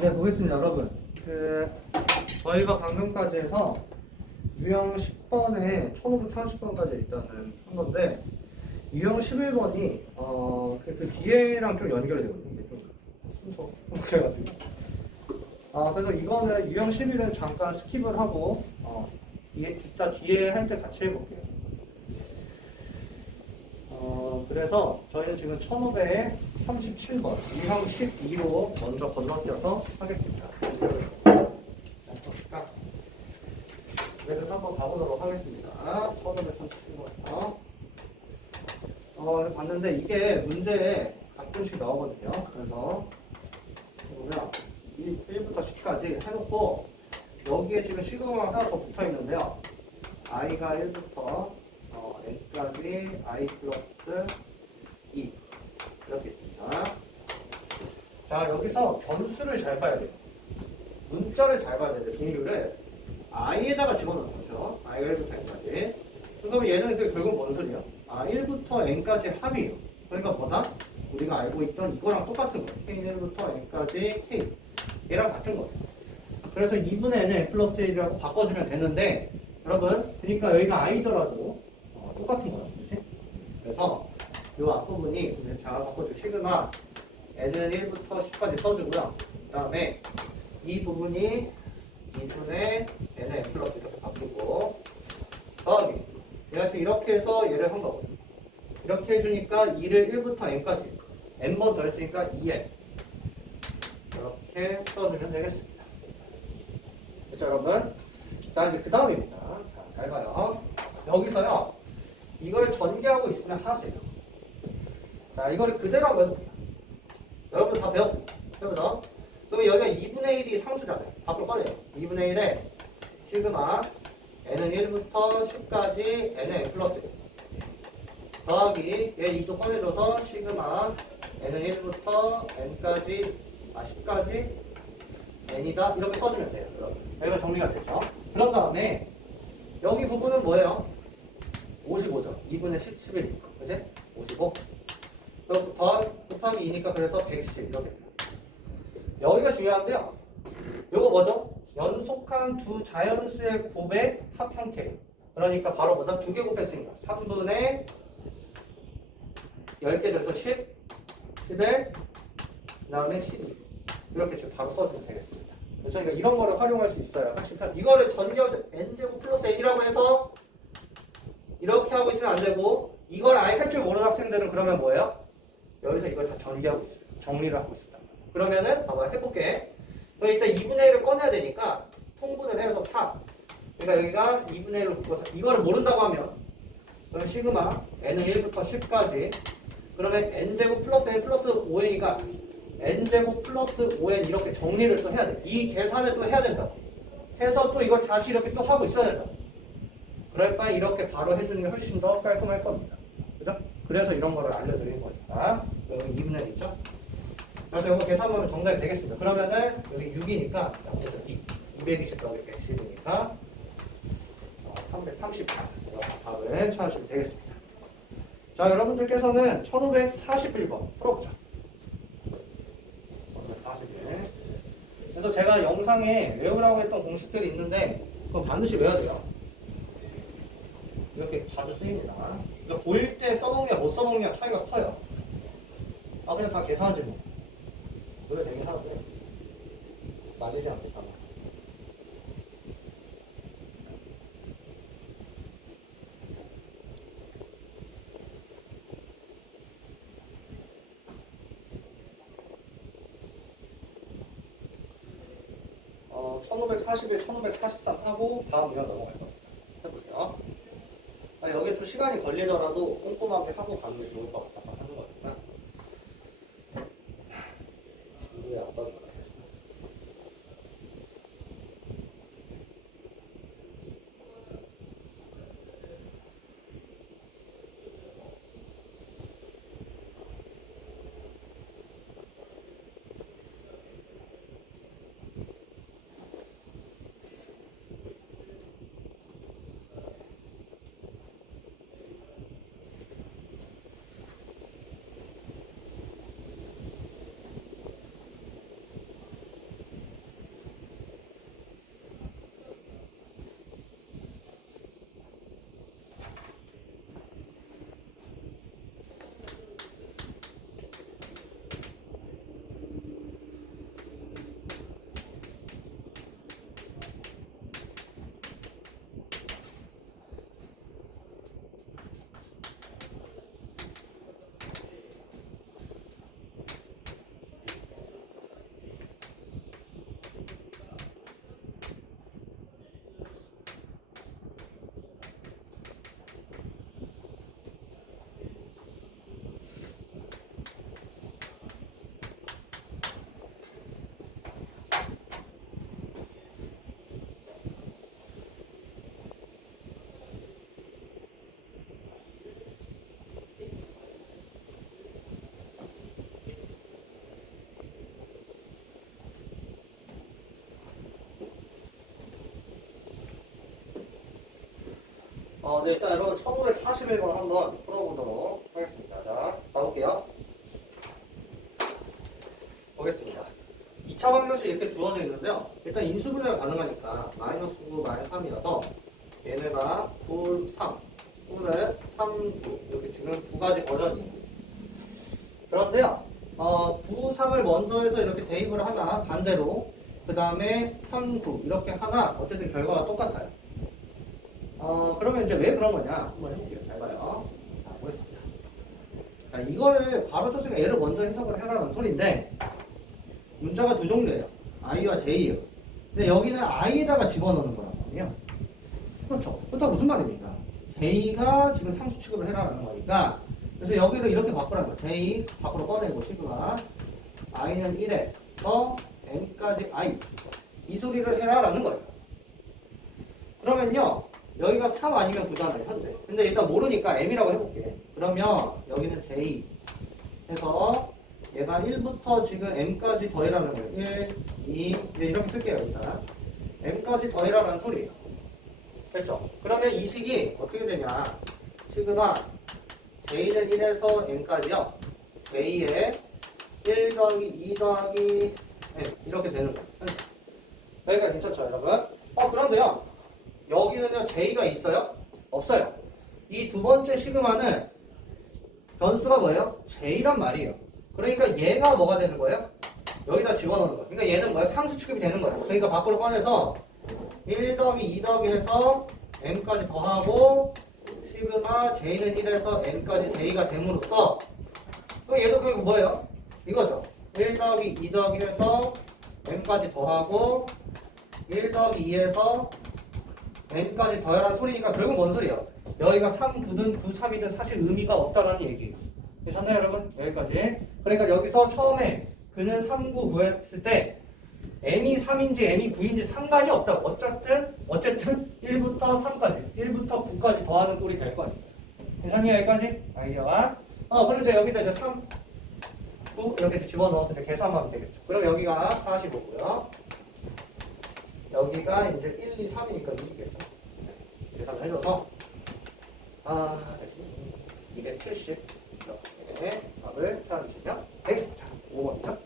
네, 보겠습니다, 여러분. 저희가 방금까지 해서 유형 10번에 1530번까지 일단은 한 건데, 유형 11번이, 그 뒤에랑 좀 연결이 되거든요. 이게 좀 순서. 그래가지고. 그래서 이거는 유형 11은 잠깐 스킵을 하고, 이따 뒤에 할 때 같이 해볼게요. 그래서 저희는 지금 1537번, 유형 12로 먼저 건너뛰어서 하겠습니다. 그래서 한번 가보도록 하겠습니다. 1537번이요. 봤는데 이게 문제에 가끔씩 나오거든요. 그래서 보면 1부터 10까지 해놓고 여기에 지금 시그마가 하나 더 붙어 있는데요. i가 1부터 n까지 i 플러스 2 이렇게 있습니다. 자, 여기서 변수를 잘 봐야 돼요. 문자를 잘 봐야 돼요. 종류를 i에다가 집어넣는 거죠. i가 1부터 n까지. 그럼 얘는 이제 결국 뭔 소리야? 1부터 n까지 합이에요. 그러니까 뭐다? 우리가 알고 있던 이거랑 똑같은 거예요. k1부터 n까지 k. 얘랑 같은 거예요. 그래서 2분의 n을 n 플러스 1이라고 바꿔주면 되는데, 여러분, 그러니까 여기가 i더라도 똑같은 거예요. 그렇지? 그래서 이 앞부분이 잘 바꿔줘. 시그마 n은 1부터 10까지 써주고요. 그 다음에 이 부분이 2분의 n은 n 플러스 이렇게 바뀌고, 더하기. 얘가 지금 이렇게 해서 얘를 한 거거든요. 이렇게 해주니까 2를 1부터 n까지 n번 더 했으니까 2n 이렇게 써주면 되겠습니다. 그렇죠, 여러분? 자, 이제 그 다음입니다. 자, 잘 봐요. 여기서요, 이걸 전개하고 있으면 하세요. 자, 이거를 그대로 한번 해볼게요. 여러분 다 배웠습니다. 그죠? 그러면 여기가 2분의 1이 상수잖아요. 밖으로 꺼내요. 2분의 1에 시그마 n은 1부터 10까지 n은 n 플러스 1 더하기 얘 2도 꺼내줘서 시그마 n은 1부터 n까지 10까지 n이다 이렇게 써주면 돼요. 여러분. 여기가 정리가 됐죠. 그런 다음에 여기 부분은 뭐예요? 55죠. 2분의 10, 11이니까. 그지? 55. 그럼 더 곱하기 2니까 그래서 110 이렇게 돼요. 여기가 중요한데요. 요거 뭐죠? 연속한 두 자연수의 곱의 합 형태. 그러니까 바로 뭐다? 두 개 곱했으니까 3분의 10개 돼서 10, 11, 그 다음에 12 이렇게 지금 바로 써주면 되겠습니다. 그래서 그러니까 이런 거를 활용할 수 있어요. 사실 이거를 전개해서 n제곱 플러스 n이라고 해서 이렇게 하고 있으면 안 되고, 이걸 아예 할 줄 모르는 학생들은 그러면 뭐예요? 여기서 이걸 다 전개하고 있어요. 정리를 하고 있습니다. 그러면은 봐봐, 해볼게. 그럼 일단 2분의 1을 꺼내야 되니까 통분을 해서 4. 그러니까 여기가 2분의 1로 묶어서 이거를 모른다고 하면 그럼 시그마 n은 1부터 10까지 그러면 n제곱 플러스 n 플러스 5n이니까 n제곱 플러스 5n 이렇게 정리를 또 해야 돼. 이 계산을 또 해야 된다고. 해서 또 이걸 다시 이렇게 또 하고 있어야 된다고. 그럴 바에 이렇게 바로 해주는 게 훨씬 더 깔끔할 겁니다. 그죠? 그래서 이런 거를 알려드리는 거니까. 여기 2분의 1 있죠? 그래서 이거 계산하면 정답이 되겠습니다. 그러면은 여기 6이니까 220 더하기 110이니까 338 답을 찾으시면 되겠습니다. 자, 여러분들께서는 1541번 풀어보자. 1541. 그래서 제가 영상에 외우라고 했던 공식들이 있는데 그건 반드시 외워야 돼요. 이렇게 자주 쓰입니다. 그러니까 보일 때 써먹냐 못 써먹냐 차이가 커요. 그냥 다 계산하지 뭐. 노래 되긴 하는데 말리지 않겠다. 1541, 1543 하고 다음 문항 넘어갈 겁니다. 해볼게요. 여기에 좀 시간이 걸리더라도 꼼꼼하게 하고 가는 게 좋을 것 같아서 하는 거니까. 준비에 안 빠져. 네, 일단 여러분 1541번 한번 풀어보도록 하겠습니다. 자, 가볼게요. 보겠습니다. 2차 방정식 이렇게 주어져 있는데요. 일단 인수분해가 가능하니까 마이너스 9, 마이너스 3이어서 얘네가 9, 3, 9는 3, 9 이렇게 지금 두 가지 버전이에요. 그런데요. 9, 3을 먼저 해서 이렇게 대입을 하나 반대로 그 다음에 3, 9 이렇게 하나 어쨌든 결과가 똑같아요. 그러면 이제 왜 그런 거냐 한번 해볼게요. 잘 봐요. 자, 보겠습니다. 자, 이거를 바로 쳤으면 얘를 먼저 해석을 해라는 소리인데 문자가 두 종류예요. I와 J예요. 근데 여기는 I에다가 집어넣는 거란 말이에요. 그렇죠. 그렇다고 무슨 말입니까? J가 지금 상수 취급을 해라라는 거니까 그래서 여기를 이렇게 바꾸라는 거예요. J 밖으로 꺼내고 시그마 I는 1에서 N까지 I 이 소리를 해라라는 거예요. 그러면요 여기가 3 아니면 9잖아요 현재. 근데 일단 모르니까 M이라고 해볼게. 그러면 여기는 J 해서 얘가 1부터 지금 M까지 더해라는 거예요. 1, 2 이렇게 쓸게요 일단. M까지 더해라라는 소리예요. 됐죠? 그러면 이 식이 어떻게 되냐 시그마 J는 1에서 N까지요. J에 1 더하기 2 더하기 N 이렇게 되는 거예요. 여기가 괜찮죠 여러분? 그런데요 여기는요 J가 있어요? 없어요. 이 두 번째 시그마는 변수가 뭐예요? J란 말이에요. 그러니까 얘가 뭐가 되는 거예요? 여기다 집어넣는 거예요. 그러니까 얘는 뭐예요? 상수 취급이 되는 거예요. 그러니까 밖으로 꺼내서 1 더하기 2 더하기 해서 N까지 더하고 시그마 J는 1에서 N까지 J가 됨으로써 그럼 얘도 그게 뭐예요? 이거죠. 1 더하기 2 더하기 해서 N까지 더하고 1 더하기 2에서 N까지 더하라는 소리니까 결국 뭔 소리예요? 여기가 3, 9든 9, 3이든 사실 의미가 없다라는 얘기예요. 되셨나요 여러분? 여기까지. 그러니까 여기서 처음에 그는 3, 9 구했을 때 N이 3인지 N이 9인지 상관이 없다고. 어쨌든 1부터 3까지 1부터 9까지 더하는 꼴이 될 거예요. 괜찮냐 여기까지? 아이디어가 그럼 이제 여기다 이제 3, 9 이렇게 집어넣어서 이제 계산하면 되겠죠. 그럼 여기가 45고요. 여기가 이제 1, 2, 3이니까 6이겠죠. 계산을 해줘서 270 이렇게 답을 찾아주시면 되겠습니다. 5번이죠.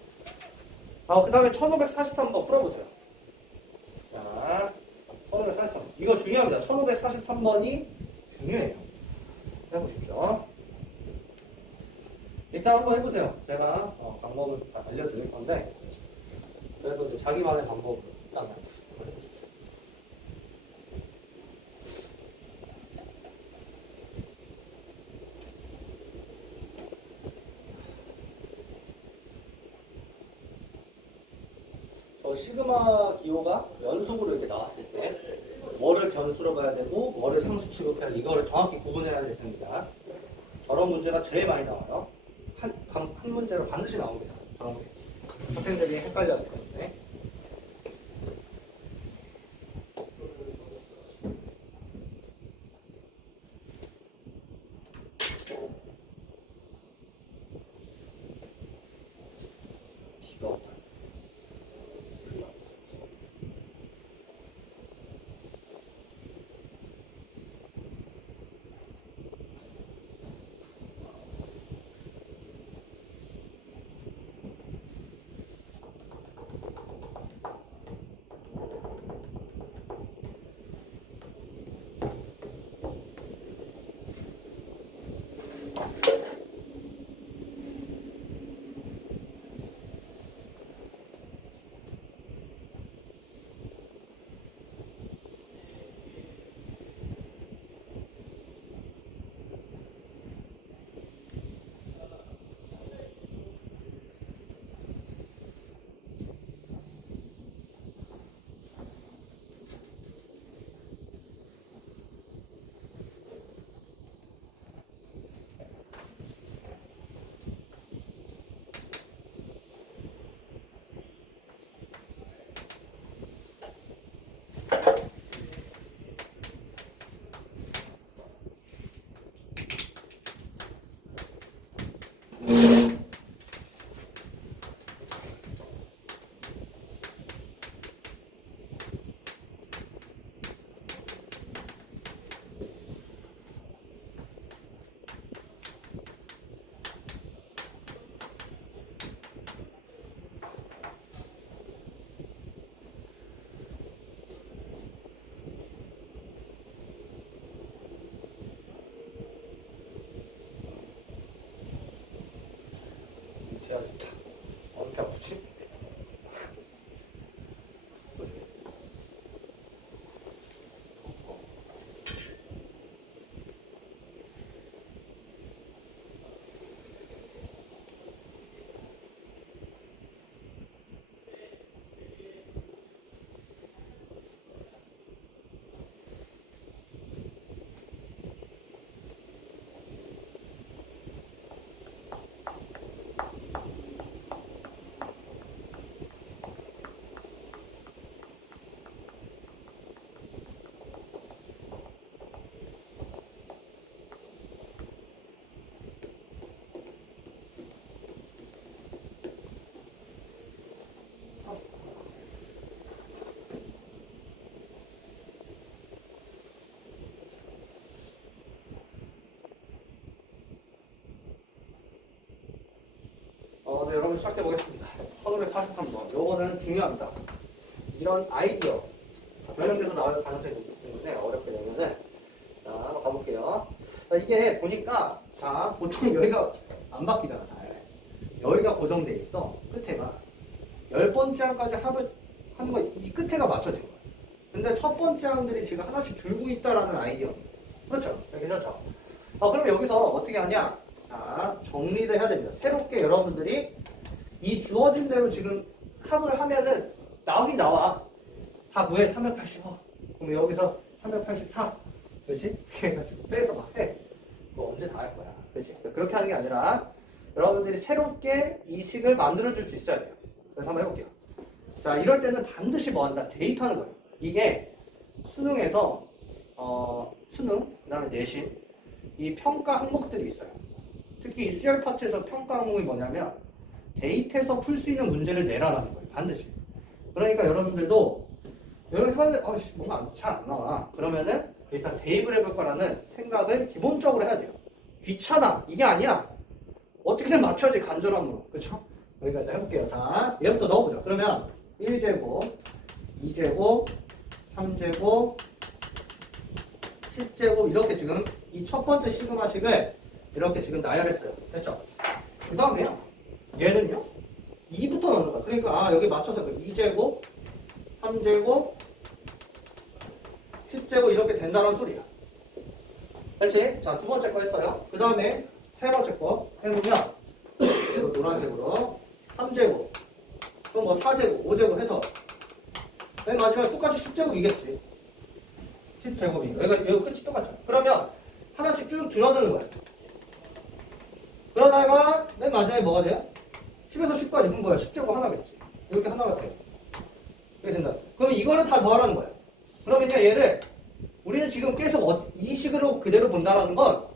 그 다음에 1543번 풀어보세요. 자, 1543번. 이거 중요합니다. 1543번이 중요해요. 해보십시오. 일단 한번 해보세요. 제가 방법을 다 알려드릴 건데, 그래서 이제 자기만의 방법으로 일단 한번 해보십시오. 시그마 기호가 연속으로 이렇게 나왔을 때 뭐를 변수로 봐야 되고 뭐를 상수 취급해야 돼 이거를 정확히 구분해야 될 텐니다. 저런 문제가 제일 많이 나와요. 한 문제로 반드시 나옵니다. 저런 게 학생들이 헷갈려 하기 때문에. 한번 시작해 보겠습니다. 1543번. 요거는 중요합니다. 이런 아이디어. 변형돼서 나올 가능성이 높기 때문에 어렵게 되면은. 자, 한번 가볼게요. 자, 이게 보니까, 자, 보통 여기가 안 바뀌잖아, 잘. 여기가 고정돼 있어. 끝에가. 10번째 항까지 합을 하는 거, 이 끝에가 맞춰진 거야. 근데 첫 번째 항들이 지금 하나씩 줄고 있다라는 아이디어. 그렇죠? 괜찮죠? 그럼 여기서 어떻게 하냐? 자, 정리를 해야 됩니다. 새롭게 여러분들이 이 주어진 대로 지금 합을 하면은 나오긴 나와. 다 구해 385. 그럼 여기서 384. 그렇지? 이렇게 해가지고 빼서 막 해. 그거 언제 다 할 거야. 그렇지? 그렇게 하는 게 아니라 여러분들이 새롭게 이 식을 만들어줄 수 있어야 돼요. 그래서 한번 해볼게요. 자, 이럴 때는 반드시 뭐 한다? 데이트하는 거예요. 이게 수능에서 수능, 그 다음에 내신 이 평가 항목들이 있어요. 특히 이 수열 파트에서 평가 항목이 뭐냐면 데이트해서 풀 수 있는 문제를 내라라는 거예요. 반드시. 그러니까 여러분들도 이렇게 해봤는데 뭔가 잘 안 나와. 그러면은 일단 대입을 해볼 거라는 생각을 기본적으로 해야 돼요. 귀찮아. 이게 아니야. 어떻게든 맞춰야지 간절함으로. 그렇죠? 여기까지 해볼게요. 자, 얘부터 넣어보죠. 그러면 1제곱, 2제곱, 3제곱, 10제곱 이렇게 지금 이 첫 번째 시그마식을 이렇게 지금 나열했어요. 됐죠? 그 다음에요. 얘는요. 2부터 넣는 거야. 그러니까 여기 맞춰서 2제곱, 3제곱, 10제곱 이렇게 된다는 소리야. 그렇지? 자, 두 번째 거 했어요. 그 다음에 세 번째 거 해보면 노란색으로 3제곱, 그럼 뭐 4제곱, 5제곱 해서 맨 마지막에 똑같이 10제곱이겠지. 10제곱이. 여기가 끝이 똑같죠. 그러면 하나씩 쭉 줄어드는 거예요. 그러다가 맨 마지막에 뭐가 돼요? 10에서 10까지. 그럼 뭐야? 10제곱 하나겠지. 이렇게 하나가 돼요. 이렇게 된다. 그러면 이거를 다 더하라는 거예요. 그러면 얘를 우리는 지금 계속 이 식으로 그대로 본다라는 건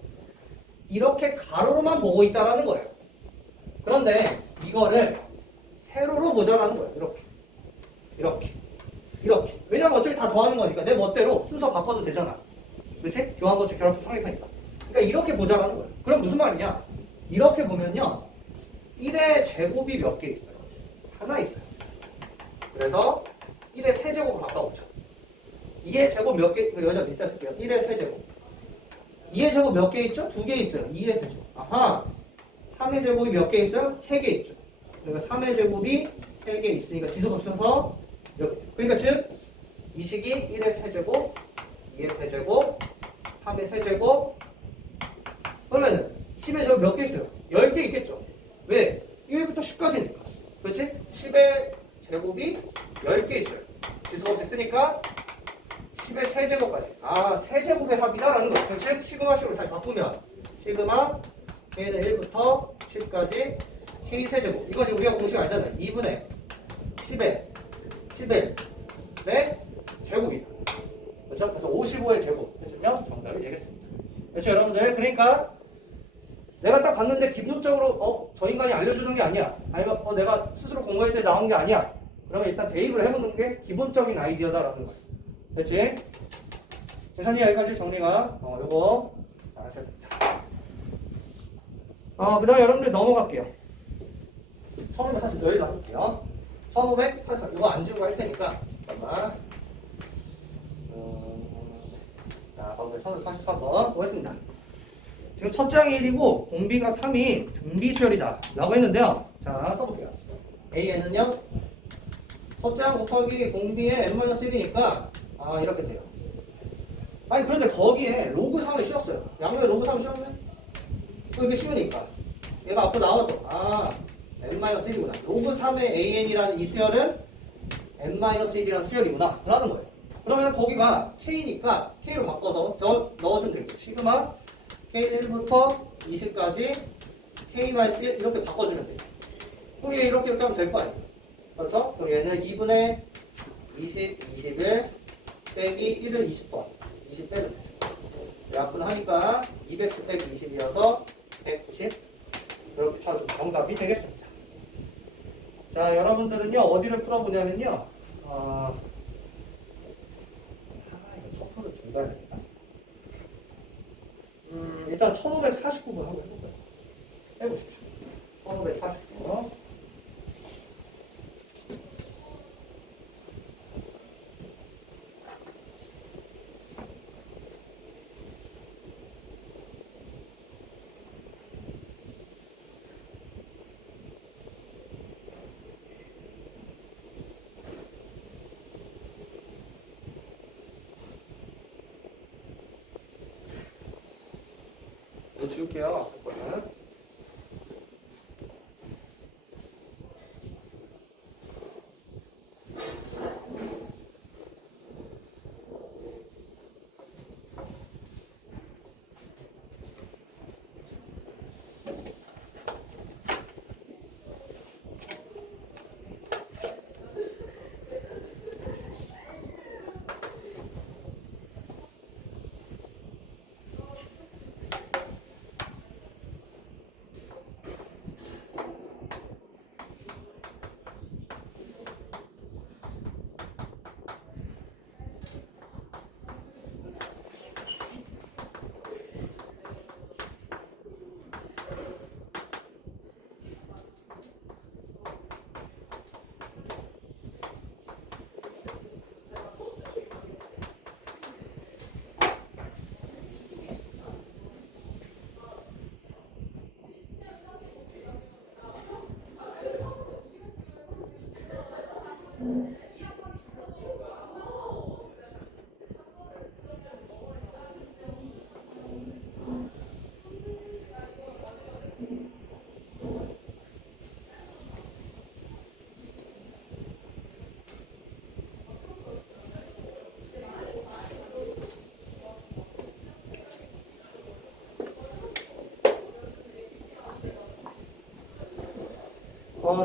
이렇게 가로로만 보고 있다라는 거예요. 그런데 이거를 세로로 보자라는 거예요. 이렇게. 이렇게. 이렇게. 왜냐면 어차피 다 더하는 거니까 내 멋대로 순서 바꿔도 되잖아. 그렇지? 교환거치 결합수 상입하니까. 그러니까 이렇게 보자라는 거예요. 그럼 무슨 말이냐? 이렇게 보면요. 1의 제곱이 몇 개 있어요? 하나 있어요. 그래서 1의 세제곱을 바꿔보죠. 2의 제곱 몇 개, 여기다 밑에 쓸게요. 1의 세제곱. 2의 제곱 몇 개 있죠? 2개 있어요. 2의 세제곱. 아하. 3의 제곱이 몇 개 있어요? 3개 있죠. 그러니까 3의 제곱이 3개 있으니까 지속 없어서 이렇게. 그러니까 즉, 이 식이 1의 세제곱, 2의 세제곱, 3의 세제곱. 그러면은 10의 제곱 몇 개 있어요? 10개 있겠죠. 왜? 1부터 10까지니까. 그렇지? 10의 제곱이 10개 있어요. 지속 없었으니까 10의 세제곱까지. 세제곱의 합이다라는 거. 즉, 시그마식으로 다시 바꾸면 시그마 K는 1부터 10까지 K 세제곱. 이거 지금 우리가 공식 알잖아요. 2분의 10의 11의 제곱이다. 그렇죠? 그래서 55의 제곱 해주면 정답이 되겠습니다. 그렇죠, 여러분들? 그러니까 내가 딱 봤는데 기본적으로 저 인간이 알려주는 게 아니야. 아니면 내가 스스로 공부할 때 나온 게 아니야. 그러면 일단 대입을 해보는 게 기본적인 아이디어다라는 거예요. 그렇지? 재산이 여기까지 정리가 요거 잘하셔야 됩니다. 그 다음에 여러분들 넘어갈게요. 1540 여기 놔둘게요. 1544 이거 안 지우고 할 테니까 잠깐만. 자, 가운데 1543번 보겠습니다. 지금 첫 장이 1이고 공비가 3이 등비수열이다 라고 했는데요. 자, 써볼게요. AN은요 첫 장 곱하기 공비의 n-1이니까 이렇게 돼요. 아니 그런데 거기에 로그 3을 씌웠어요. 양면에 로그 3을 씌웠네? 또 이게 쉬우니까 얘가 앞으로 나와서 n-1이구나. 로그 3의 an이라는 이 수열은 n-1이라는 수열이구나 라는 거예요. 그러면 거기가 k니까 k로 바꿔서 더 넣어주면 되겠죠. 시그마 k 1부터 20까지 k-1 이렇게 바꿔주면 돼요. 그럼 얘 이렇게 하면 될 거 아니에요. 그렇죠? 그럼 얘는 2분의 20, 21 빼기 1을 20번 20 빼면 되죠. 약분하니까 200 빼기 20이어서 190 이렇게 쳐주면 정답이 되겠습니다. 자, 여러분들은요 어디를 풀어보냐면요 이거 첫 중단해야 되나? 일단 1549번 한번 해볼까요? 해보십시오. 1549 지울게요. 이거는.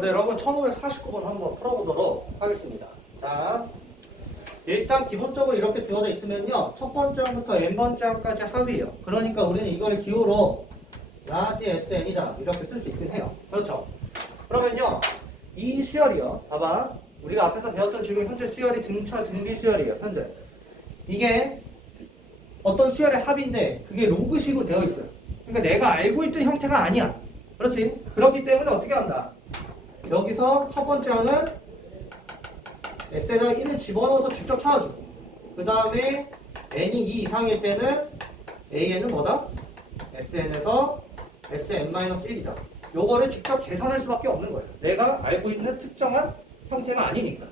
네, 여러분 1549번 한번 풀어보도록 하겠습니다. 자, 일단 기본적으로 이렇게 주어져 있으면요. 첫 번째 항부터 n번째 항까지 합이에요. 그러니까 우리는 이걸 기호로 라지 SN이다 이렇게 쓸 수 있긴 해요. 그렇죠? 그러면요. 이 수열이요. 봐봐. 우리가 앞에서 배웠던 지금 현재 수열이 등차 등비 수열이에요. 현재. 이게 어떤 수열의 합인데 그게 로그식으로 되어 있어요. 그러니까 내가 알고 있던 형태가 아니야. 그렇지? 그렇기 때문에 어떻게 한다? 여기서 첫 번째 항은 S에다가 1을 집어넣어서 직접 찾아주고 그 다음에 n이 2 이상일 때는 AN은 뭐다? SN에서 SN-1이다. 요거를 직접 계산할 수밖에 없는 거예요. 내가 알고 있는 특정한 형태가 아니니까.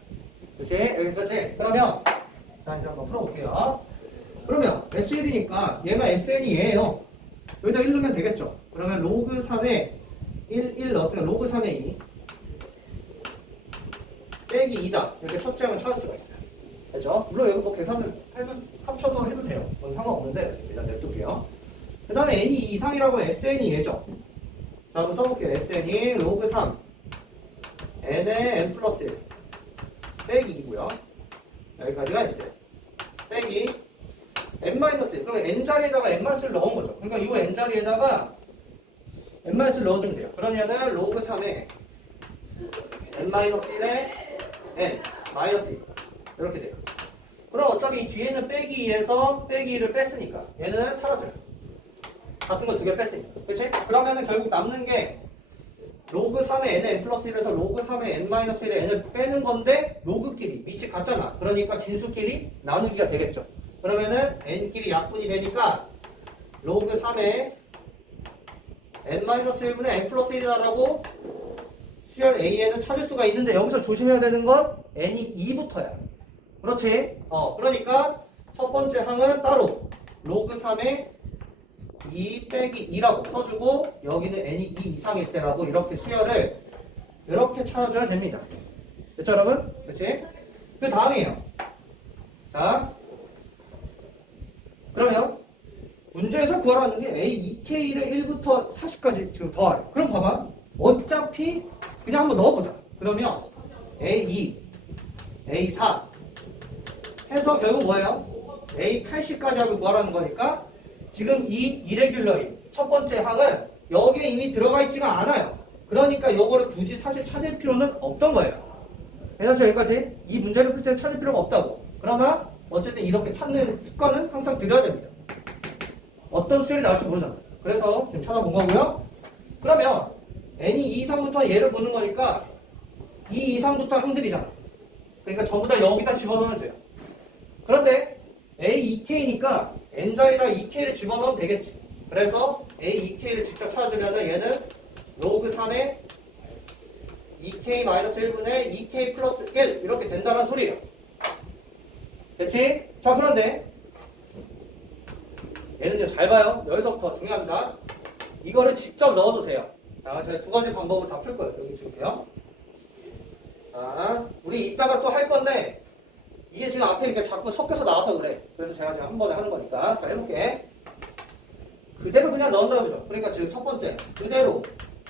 그치? 여기까지. 그러면 자, 이제 한번 풀어볼게요. 그러면 S1이니까 얘가 SN이 얘예요. 여기다 1 넣으면 되겠죠? 그러면 로그 3에 1 넣었으니까 로그 3에 2 빼기 2다. 이렇게 첫째 항을 찾을 수가 있어요. 그죠? 물론 여기 뭐 계산을 합쳐서 해도 돼요. 그건 상관없는데 일단 냅둘게요. 그 다음에 n이 2 이상이라고 하면 sn이 얘죠. 자, 한번 써볼게요. sn이 로그 3 n에 n 플러스 1 빼기 2고요. 여기까지가 sn 빼기 n-1 그러면 n자리에다가 n-1을 넣은 거죠. 그러니까 이 n자리에다가 n-1을 넣어주면 돼요. 그러면은 로그 3에 n-1에 n 마이너스 2 이렇게 돼요. 그럼 어차피 이 뒤에는 빼기 2에서 빼기 2를 뺐으니까 얘는 사라져요. 같은 거 두 개 뺐으니까. 그치? 그러면은 결국 남는 게 로그 3의 n에 n 플러스 1에서 로그 3의 n 마이너스 1에 n을 빼는 건데 로그끼리 위치 같잖아. 그러니까 진수끼리 나누기가 되겠죠. 그러면은 n끼리 약분이 되니까 로그 3의 n 마이너스 1분의 n 플러스 1이다라고 수열 A에는 찾을 수가 있는데 여기서 조심해야 되는 건 n이 2부터야. 그렇지? 그러니까 첫 번째 항은 따로 로그 3의 2 빼기 2라고 써주고 여기는 n이 2 이상일 때라고 이렇게 수열을 이렇게 찾아줘야 됩니다. 됐죠 여러분? 그렇지? 그 다음이에요. 자, 그러면 문제에서 구하라는 게 A2K를 1부터 40까지 지금 더하래. 그럼 봐봐. 어차피 그냥 한번 넣어보자. 그러면 A2, A4 해서 결국 뭐예요? A80까지 하고 구하라는 거니까 지금 이 이레귤러인 첫 번째 항은 여기에 이미 들어가 있지가 않아요. 그러니까 이거를 굳이 사실 찾을 필요는 없던 거예요. 그래서 여기까지 이 문제를 풀 때 찾을 필요가 없다고. 그러나 어쨌든 이렇게 찾는 습관은 항상 들여야 됩니다. 어떤 수열이 나올지 모르잖아요. 그래서 지금 찾아본 거고요. 그러면 n이 2 이상부터 얘를 보는 거니까 2 이상부터 항들이잖아. 그러니까 전부 다 여기다 집어넣으면 돼요. 그런데 A2K니까 n자리에다 2K를 집어넣으면 되겠지. 그래서 A2K를 직접 찾아주면 얘는 로그 3의 2K-1분의 2K 플러스 1 이렇게 된다는 소리예요. 됐지? 자, 그런데 얘는요 잘 봐요. 여기서부터 중요합니다. 이거를 직접 넣어도 돼요. 자, 제가 두 가지 방법을 다 풀 거예요. 여기 줄게요. 자, 우리 이따가 또 할 건데 이게 지금 앞에 이렇게 자꾸 섞여서 나와서 그래. 그래서 제가 지금 한 번에 하는 거니까. 자, 해볼게. 그대로 그냥 넣는다고 그죠? 그러니까 지금 첫 번째 그대로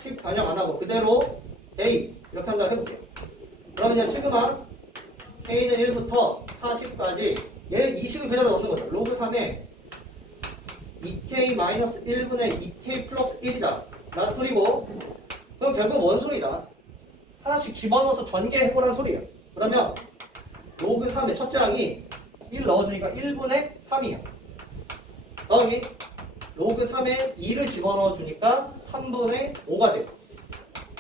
식 변형 안 하고 그대로 A 이렇게 한다고 해볼게요. 그러면 이제 시그마 K는 1부터 40까지 얘를 이 식을 그대로 넣는 거죠. 로그 3에 2K-1분의 2K 플러스 1이다 라는 소리고, 그럼 결국 뭔 소리다? 하나씩 집어넣어서 전개해보라는 소리예요. 그러면 로그 3의 첫째 항이 1 넣어주니까 1분의 3이에요. 더하기 로그 3에 2를 집어넣어주니까 3분의 5가 돼요.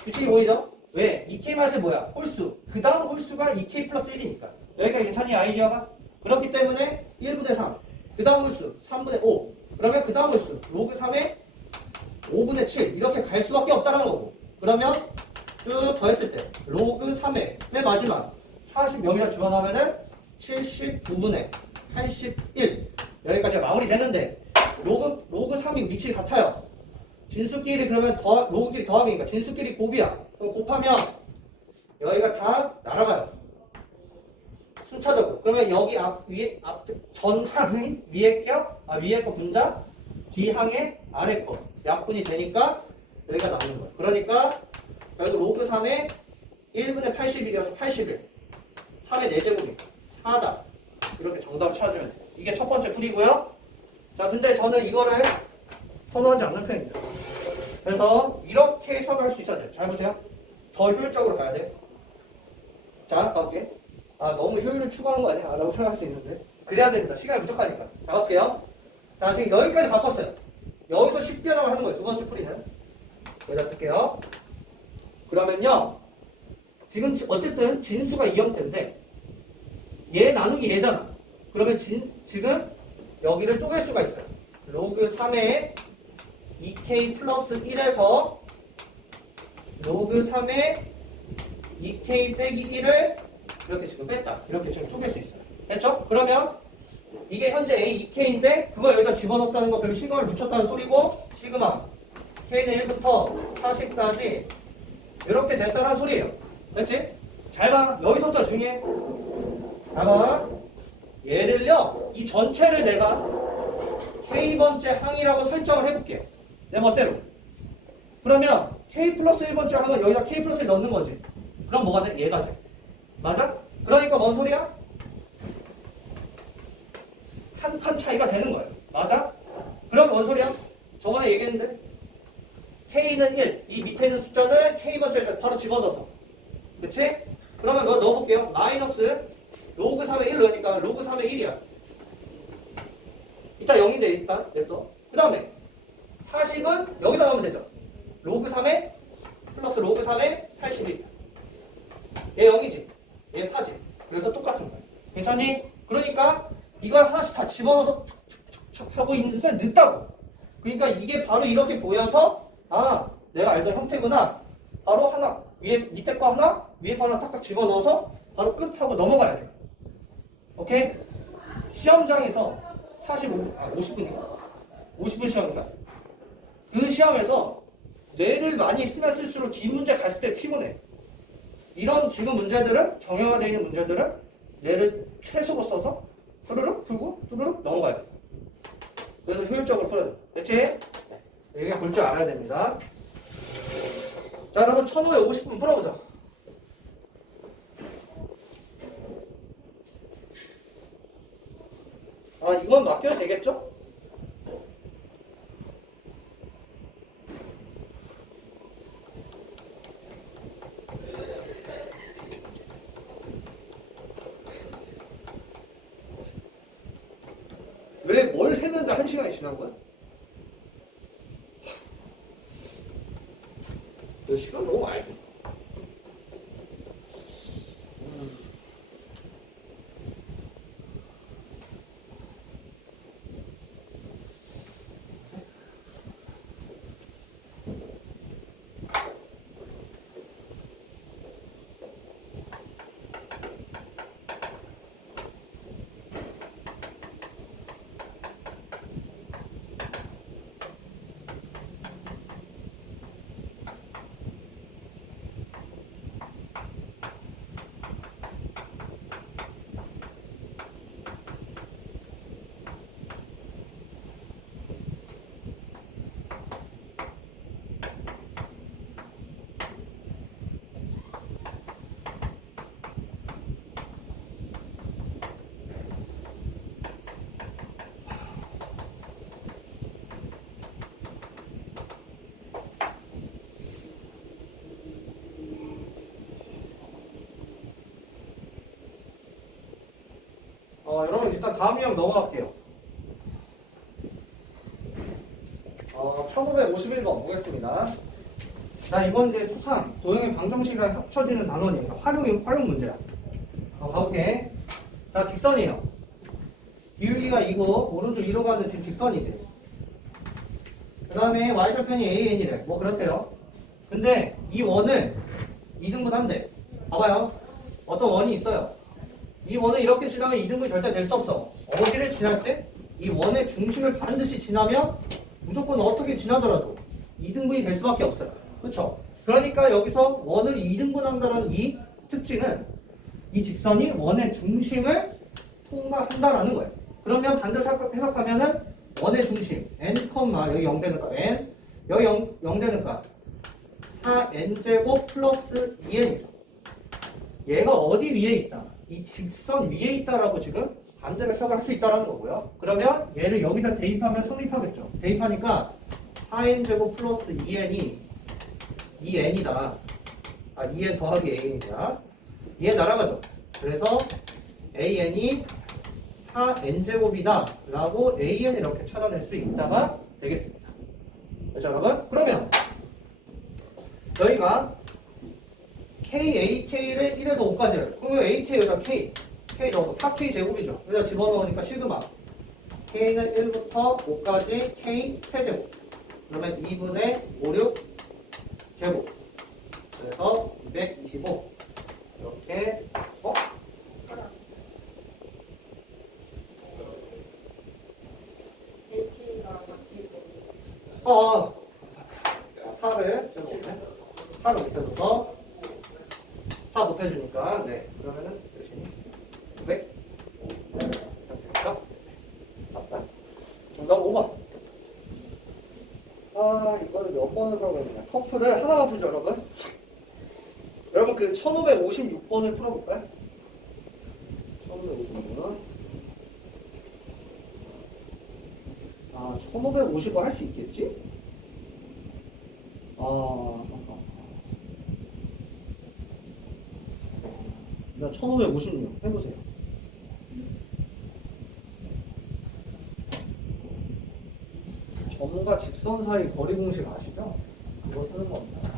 규칙이 보이죠? 왜? 2K 맛이 뭐야? 홀수. 그 다음 홀수가 2K 플러스 1이니까. 여기까지 괜찮니? 아이디어가? 그렇기 때문에 1분의 3. 그 다음 홀수 3분의 5. 그러면 그 다음 홀수 로그 3에 5분의 7. 이렇게 갈 수밖에 없다는 거고. 그러면 쭉 더했을 때 로그 3의 맨 마지막 40 여기다 집어넣으면은 79분의 81. 여기까지 마무리 되는데 로그 3이 위치 같아요. 진수끼리 그러면 로그끼리 더하기니까 진수끼리 곱이야. 그럼 곱하면 여기가 다 날아가요. 순차적으로. 그러면 여기 전항이 위에 거 분자, 뒤항의 아래 거 약분이 되니까 여기가 남는 거예요. 그러니까 결국 로그 3의 1분의 81이어서 81. 3의 4제곱이 4다. 이렇게 정답을 찾아주면 돼요. 이게 첫 번째 풀이고요. 자, 근데 저는 이거를 선호하지 않는 편입니다. 그래서 이렇게 해석을 할 수 있어야 돼요. 잘 보세요. 더 효율적으로 가야 돼. 자, 가볼게. 너무 효율을 추구하는 거 아니야? 라고 생각할 수 있는데. 그래야 됩니다. 시간이 부족하니까. 자, 가볼게요. 자, 지금 여기까지 바꿨어요. 여기서 10변형을 하는 거예요. 두 번째 풀이는. 여기다 쓸게요. 그러면요. 지금 어쨌든 진수가 이 형태인데 얘 나누기 얘잖아. 그러면 지금 여기를 쪼갤 수가 있어요. 로그 3의 2K 플러스 1에서 로그 3의 2K 빼기 1을 이렇게 지금 뺐다. 이렇게 지금 쪼갤 수 있어요. 됐죠? 그러면 이게 현재 A 2K인데 그걸 여기다 집어넣었다는 거, 그리고 시그마를 붙였다는 소리고, 시그마 K는 1부터 40까지 이렇게 됐다는 소리예요. 됐지? 잘 봐. 여기서부터 중요해. 봐봐. 얘를요, 이 전체를 내가 K번째 항이라고 설정을 해볼게요. 내 멋대로. 그러면 K 플러스 1번째 항은 여기다 K 플러스 1 넣는 거지. 그럼 뭐가 돼? 얘가 돼. 맞아? 그러니까 뭔 소리야? 한 칸 차이가 되는 거예요. 맞아? 그럼 뭔 소리야? 저번에 얘기했는데 K는 1, 이 밑에 있는 숫자는 K번째에다 바로 집어넣어서. 그치? 그러면 넣어볼게요. 마이너스 로그 3에 1 넣으니까 로그 3에 1이야. 이따 0인데 일단 냅둬. 그 다음에 40은 여기다 넣으면 되죠. 로그 3에 플러스 로그 3에 81. 얘 0이지. 얘 4지. 그래서 똑같은 거야. 괜찮니? 그러니까 이걸 하나씩 다 집어넣어서 척척척 하고 있는데 늦다고. 그러니까 이게 바로 이렇게 보여서 내가 알던 형태구나. 바로 하나 밑에 거 하나 위에 거 하나 탁탁 집어넣어서 바로 끝하고 넘어가야 돼. 오케이? 시험장에서 50분인가? 50분 시험인가? 그 시험에서 뇌를 많이 쓰면 쓸수록 긴 문제 갔을 때 피곤해. 이런 지금 문제들은, 정형화되어 있는 문제들은 뇌를 최소로 써서 후루룩 풀고 후루룩 넘어가야 돼. 그래서 효율적으로 풀어야 돼. 됐지? 이게 볼 줄 알아야 됩니다. 자, 여러분 1550분 풀어보자. 이건 맡겨도 되겠죠? 왜 뭘 했는데 1시간이 지난 거야? 너 시간 너무 많이 줘. 여러분 일단 다음 유형 넘어갈게요. 1551번 보겠습니다. 자, 이건 이제 수상, 도형의 방정식이랑 합쳐지는 단원이니까 활용 문제야. 가볼게. 자, 직선이에요. 기울기가 이고 오른쪽 2로 가는 지금 직선이지. 그 다음에 y절편이 AN이래. 뭐 그렇대요. 근데 이 원을 2등분한대. 봐봐요. 어떤 원이 있어요. 이 원을 이렇게 지나면 2등분이 절대 될 수 없어. 어디를 지날 때? 이 원의 중심을 반드시 지나면 무조건 어떻게 지나더라도 2등분이 될 수밖에 없어요. 그렇죠? 그러니까 여기서 원을 2등분한다는 이 특징은 이 직선이 원의 중심을 통과한다라는 거예요. 그러면 반대로 해석하면은 원의 중심 n, 여기 0 되는 거 n, 여기 0 되는 거 4n제곱 플러스 2n이죠. 얘가 어디 위에 있다? 이 직선 위에 있다라고 지금 반대로 해석을 할 수 있다는 거고요. 그러면 얘를 여기다 대입하면 성립하겠죠. 대입하니까 4n제곱 플러스 2n이 2n이다. 2n 더하기 an이냐. 얘 날아가죠. 그래서 an이 4n제곱이다 라고 an 이렇게 찾아낼 수 있다가 되겠습니다. 그렇죠, 여러분? 그러면 저희가 KAK를 1에서 5까지를 그러면 AK 여기다 K 넣어서 4K 제곱이죠. 여기다 집어넣으니까 시그마 K는 1부터 5까지 K 세제곱 그러면 2분의 56 제곱 그래서 225 이렇게 AK가 4를 제곱해 4를 못해줘서 4 못해주니까 네 그러면은 열심히 900 됐죠? 맞다. 정답 5번. 이거를 몇 번을 풀어보냐. 커프를 하나만 풀죠, 여러분. 여러분 그 1556번을 풀어볼까요? 1556번. 1555 할 수 있겠지? 나 1556 해보세요. 점과 직선 사이 거리 공식 아시죠? 그거 쓰는 겁니다.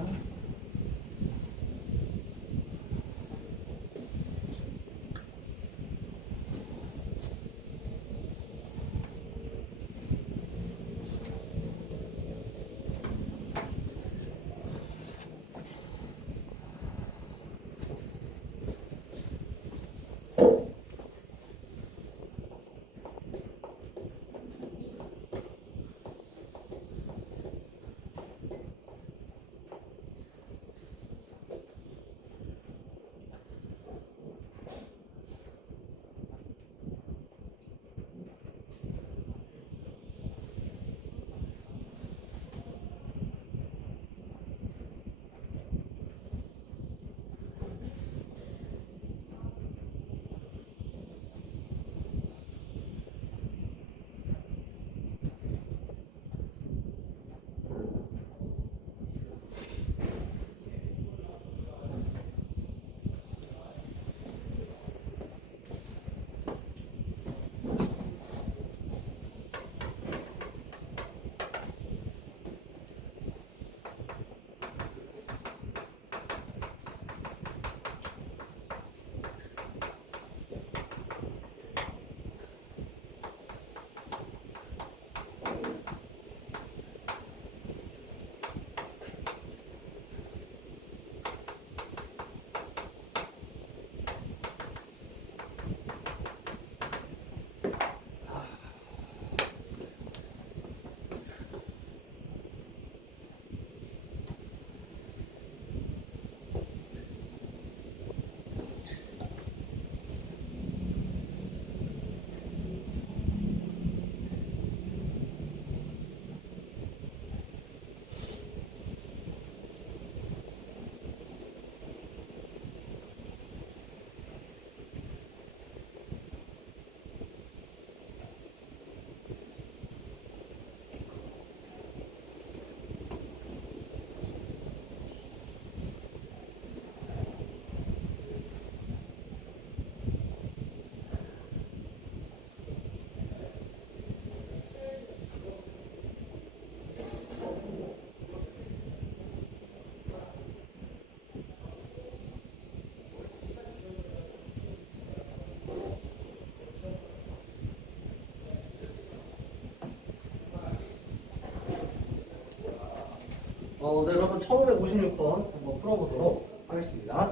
네, 여러분 1556번 한번 풀어보도록 하겠습니다.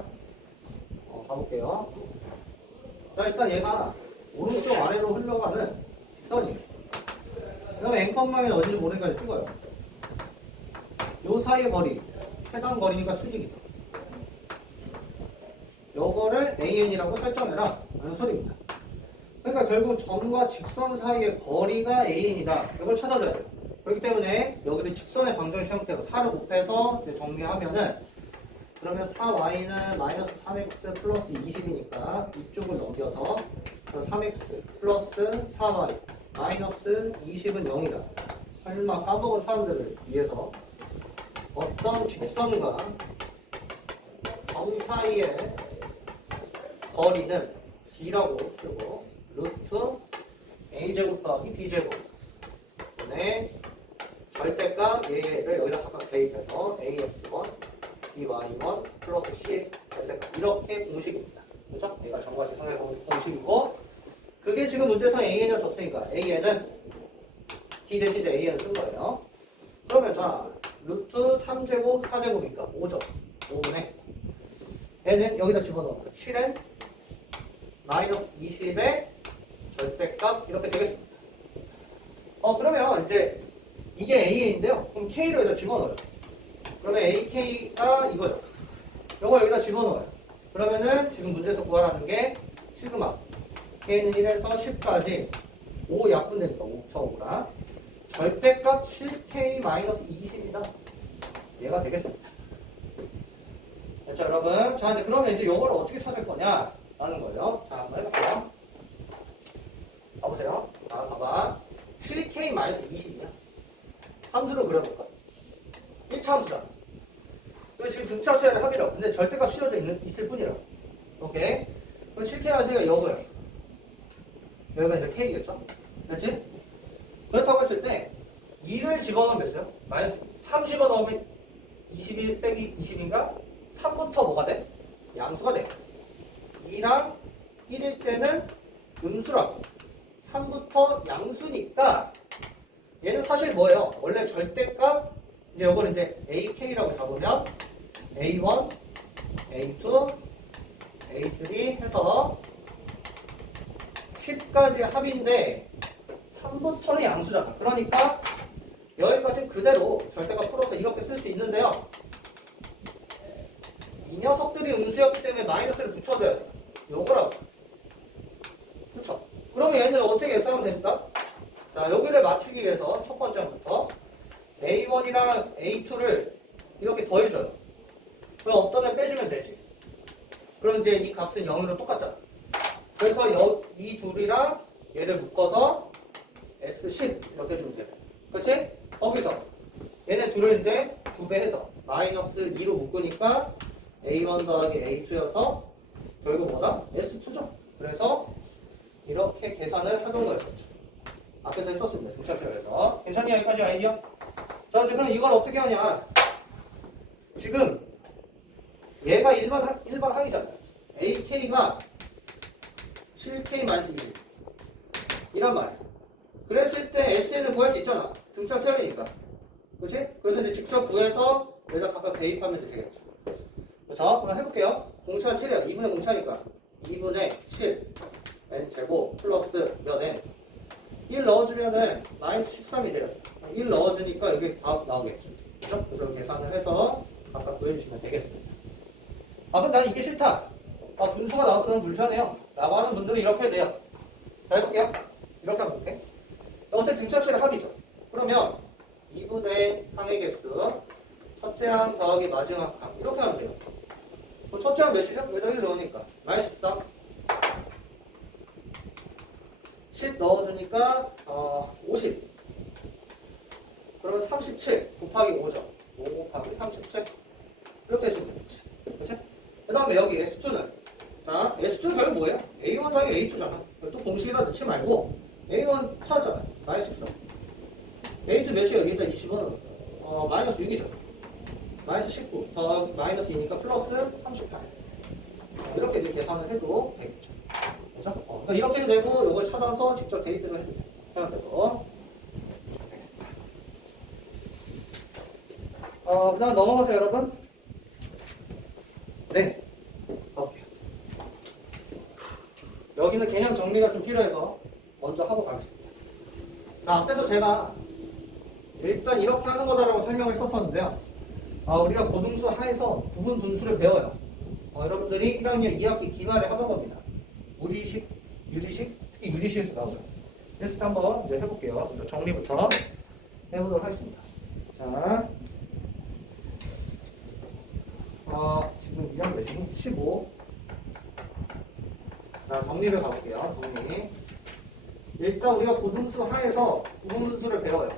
가볼게요. 자, 일단 얘가 오른쪽 아래로 흘러가는 직선이에요. 그 다음에 앵커망이 어딘지 모르니까 찍어요. 요 사이의 거리, 최단 거리니까 수직이죠. 요거를 AN이라고 설정해라 라는 소리입니다. 그러니까 결국 점과 직선 사이의 거리가 AN이다. 이걸 찾아줘야 돼요. 그렇기 때문에 여기를 직선의 방정식 형태로 4를 곱해서 이제 정리하면은 그러면 4y는 마이너스 3x 플러스 20이니까 이쪽을 넘겨서 3x 플러스 4y 마이너스 20은 0이다. 설마 까먹은 사람들을 위해서 어떤 직선과 점 사이의 거리는 d라고 쓰고 루트 a제곱 더하기 b제곱 분의 절대값 얘를 여기다 각각 대입해서 ax1 by1 플러스 cx 절대값 이렇게 공식입니다. 그렇죠? 얘가 점과 직선의 공식이고 그게 지금 문제에서 an을 줬으니까 an은 d 대신 이제 an을 쓴 거예요. 그러면 자 루트 3제곱 4제곱이니까 5죠. 5분의 n은 여기다 집어넣어요. 7n 마이너스 20의 절대값 이렇게 되겠습니다. 그러면 이제 이게 AN인데요. 그럼 K를 여기다 집어넣어요. 그러면 AK가 이거죠. 이걸 여기다 집어넣어요. 그러면은 지금 문제에서 구하라는 게 시그마 K는 1에서 10까지 5 약분되니까 5,5라 절대값 7K-20이다. 얘가 되겠습니다. 됐죠 여러분? 자 이제 그러면 이제 이거를 어떻게 찾을 거냐 라는 거예요. 자 한번 해볼게요. 봐보세요. 자 봐봐 7K-20이냐 함수로 그려볼까? 1차 함수잖아. 그리고 지금 등차수의 합이라고. 근데 절대값 씌워져 있을 뿐이라고. 오케이? 그럼 7K-가 이거예요. 여기가 이제 K겠죠? 그렇지? 그렇다고 했을 때 2를 집어넣으면 몇이요? 마이너스 3 집어넣으면 21 빼기 20인가? 3부터 뭐가 돼? 양수가 돼. 2랑 1일 때는 음수라고. 3부터 양수니까 얘는 사실 뭐예요? 원래 절대값 이제 이걸 이제 AK라고 잡으면 A1, A2, A3 해서 10까지 합인데 3부터는 양수잖아. 그러니까 여기까지 그대로 절대값 풀어서 이렇게 쓸 수 있는데요. 이 녀석들이 음수였기 때문에 마이너스를 붙여줘야 돼. 요거라고. 그쵸? 그러면 얘는 어떻게 계산하면 됩니까? 자, 여기를 맞추기 위해서 첫 번째부터 A1이랑 A2를 이렇게 더해줘요. 그럼 없던 애 빼주면 되지. 그럼 이제 이 값은 0으로 똑같잖아. 그래서 이 둘이랑 얘를 묶어서 S10 이렇게 주면 돼. 그렇지? 거기서 얘네 둘을 이제 2배 해서 마이너스 2로 묶으니까 A1 더하기 A2여서 결국 뭐다? S2죠. 그래서 이렇게 계산을 하던 거였었죠. 앞에서 했었습니다. 등차수열에서. 괜찮니? 여기까지 아이디어? 자, 이제 그럼 이걸 어떻게 하냐? 지금 얘가 일반 항이잖아요. AK가 7K-1 이란 말이야. 그랬을 때 SN은 구할 수 있잖아. 등차 수열이니까. 그렇지? 그래서 이제 직접 구해서 여기다 각각 대입하면 이제 되겠죠. 자, 그럼 해볼게요. 공차가 7이야. 2분의 공차니까 2분의 7 n제곱 플러스 몇 n 1 넣어주면은 마이너스 13이 돼요. 1 넣어주니까 여기 답 나오겠죠. 그죠? 그래서 계산을 해서 각각 구해주시면 되겠습니다. 그럼 난 이게 싫다. 분수가 나와서 너무 불편해요. 라고 하는 분들은 이렇게 해도 돼요. 자, 해볼게요. 이렇게 한번 볼게. 어차피 등차수의 합이죠. 그러면 2분의 항의 개수 첫째 항 더하기 마지막 항 이렇게 하면 돼요. 그럼 첫째 항 몇이죠? 여기다 1 넣으니까 마이너스 13 10 넣어주니까 50 그러면 37 곱하기 5죠. 5 곱하기 37 이렇게 해주면 되겠지. 그치? 그 다음에 여기 S2는 자 S2는 결국 뭐예요? A1 더하기 A2잖아. 또 공식에다 넣지 말고 A1 찾았잖아. 마이너스 13 A2 몇이에요? 여기다 20은 마이너스 6이죠. 마이너스 19 더 마이너스 2니까 플러스 38 이렇게 이제 계산을 해도 되겠죠. 그렇죠? 그러니까 이렇게 해도 되고 이걸 찾아서 직접 대입해서 해도 돼요. 해도 되고 그 다음 넘어가세요, 여러분. 네. 오케이. 여기는 개념 정리가 좀 필요해서 먼저 하고 가겠습니다. 자, 앞에서 제가 일단 이렇게 하는 거다라고 설명을 썼었는데요. 우리가 고등수 하에서 부분 분수를 배워요. 여러분들이 1학년 2학기 기말에 하던 겁니다. 무리식, 유리식, 특히 유리식에서 나오고요. 테스트 한번 이제 해볼게요. 먼저 정리부터 해보도록 하겠습니다. 자, 지금 2학년 몇이니? 15. 자, 정리를 가볼게요. 정리. 일단 우리가 고등수 하에서 부분 분수를 배워요.